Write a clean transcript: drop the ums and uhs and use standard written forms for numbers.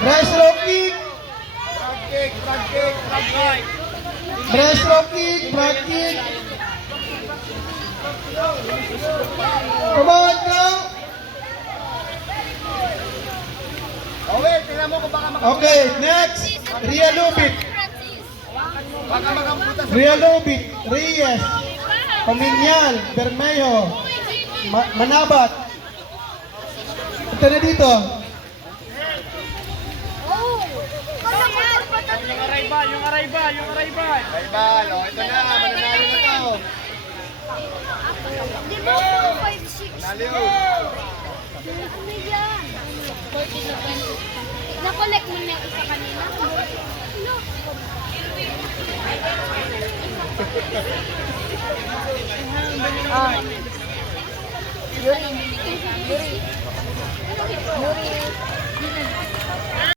Breaststroke kick. Breaststroke kick, front kick. Come on, go. Okay, tingnan mo kung baka Okay, next. Ria Lubit. makambutas. Ria Lubit. Reyes. Paminyal. Bermejo. Manabat. Ito na dito. Yung arrival. Rival, oh, ito na, mananalo na to. Di ba 5-6? Naliw. Ano yan? Na-collect mo na yung isa kanina? No. Yuri.